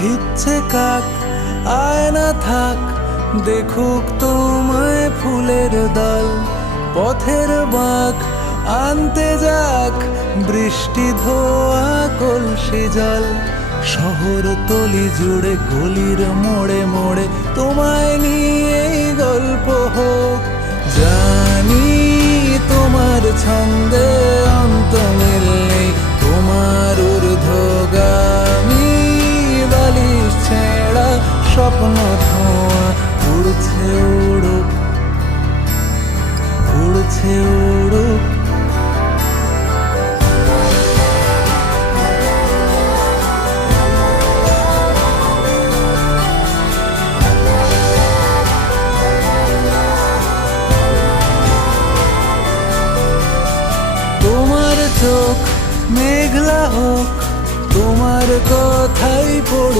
ভিজছে কাক, আয় না থাক, দেখুক তোমায় ফুলের দল। পথের বাঁক আনতে যাক, বৃষ্টি ধোয়া কলসি জল। শহর তলি জুড়ে গলির মোড়ে মোড়ে তোমায় নিয়েই গল্প হোক। জানি তোমার ছন্দে অন্ত মিল নেই, তোমার ঊর্ধ্বগামী বালিশ ছেঁড়া স্বপ্ন ধোঁয়া উড়ছে উড়ুক, উড়ছে